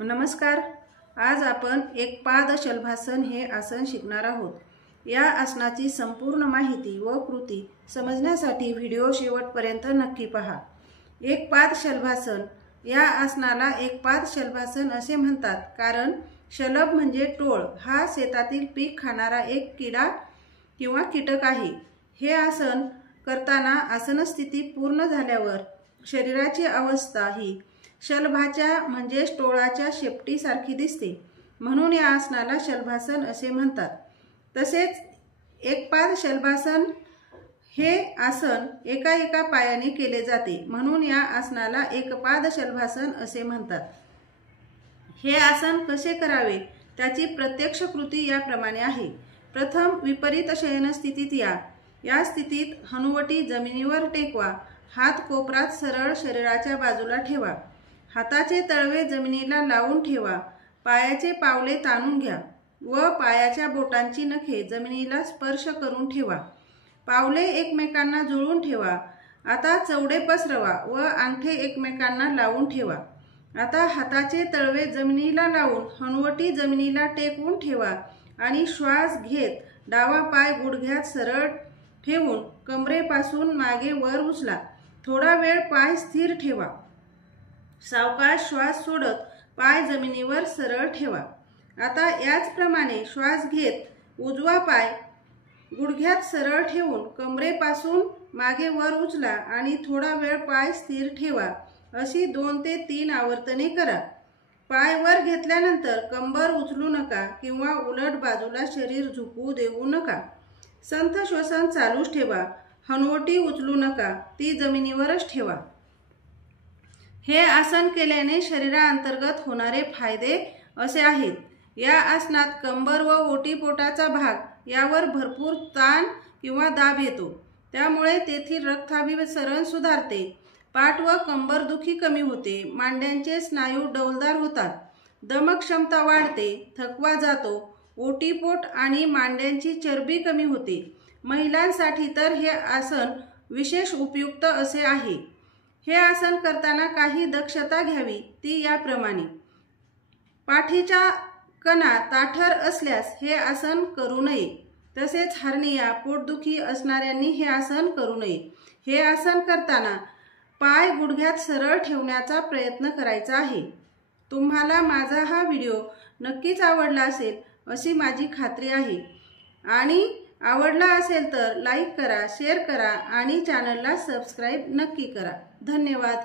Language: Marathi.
नमस्कार। आज आपण एक पाद शलभासन हे आसन शिकणार आहोत। या आसनाची संपूर्ण माहिती व कृती समजण्यासाठी व्हिडिओ शेवटपर्यंत नक्की पहा। एक पाद शलभासन या आसनाला एक पाद शलभासन असे म्हणतात, कारण शलभ म्हणजे टोळ हा शेतातील पीक खाणारा एक किडा किंवा कीटक आहे। हे आसन करताना आसन स्थिती पूर्ण झाल्यावर शरीराची अवस्था ही शलभाच्या म्हणजे टोळाच्या शेपटीसारखी दिसते, म्हणून या आसनाला शलभासन असे म्हणतात। तसेच एक पाद शलभासन हे आसन एका पायाने केले जाते, म्हणून या आसनाला एकपाद शलभासन असे म्हणतात। हे आसन कसे करावे त्याची प्रत्यक्ष कृती याप्रमाणे आहे। प्रथम विपरीत शयन स्थितीत या स्थितीत हनुवटी जमिनीवर टेकवा, हात कोपरात सरळ शरीराच्या बाजूला ठेवा, हाताचे तळवे जमिनीला लावून ठेवा, पायाचे पावले ताणून घ्या व पायाच्या बोटांची नखे जमिनीला स्पर्श करून ठेवा, पावले एकमेकांना जुळवून ठेवा। आता चवडे पसरवा व अंगठे एकमेकांना लावून ठेवा। आता हाताचे तळवे जमिनीला लावून हनुवटी जमिनीला टेकवून ठेवा आणि श्वास घेत डावा पाय गुडघ्यात सरळ ठेवून कमरेपासून मागे वर उचला। थोडा वेळ पाय स्थिर ठेवा, सावकाश श्वास सोडत पाय जमिनीवर सरळ ठेवा। आता याचप्रमाणे श्वास घेत उजवा पाय गुडघ्यात सरळ ठेवून कमरेपासून मागे वर उचला आणि थोडा वेळ पाय स्थिर ठेवा। अशी 2 ते 3 आवर्तने करा। पाय वर घेतल्यानंतर कंबर उचलू नका किंवा उलट बाजूला शरीर झुकवू देऊ नका। संथ श्वसन चालूच ठेवा, हनुवटी उचलू नका, ती जमिनीवरच ठेवा। हे आसन केल्याने शरीराअंतर्गत होणारे फायदे असे आहेत। या आसनात कंबर व ओटीपोटाचा भाग यावर भरपूर ताण किंवा दाब येतो, त्यामुळे तेथील रक्ताभिसरण सुधारते, पाठ व कंबरदुखी कमी होते, मांड्यांचे स्नायू डौलदार होतात, दमक क्षमता वाढते, थकवा जातो, ओटीपोट आणि मांड्यांची चरबी कमी होते। महिलांसाठी तर हे आसन विशेष उपयुक्त असे आहे। हे आसन करताना काही दक्षता घ्यावी, ती याप्रमाणे। पाठीच्या कणा ताठर असल्यास हे आसन करू नये। तसेच हर्निया पोटदुखी असणाऱ्यांनी हे आसन करू नये। हे आसन करताना पाय गुडघ्यात सरळ ठेवण्याचा प्रयत्न करायचा आहे। तुम्हाला माझा हा व्हिडिओ नक्कीच आवडला असेल अशी माझी खात्री आहे, आणि आवडला असेल तर लाईक करा, शेअर करा आणि चॅनलला सबस्क्राईब नक्की करा। धन्यवाद।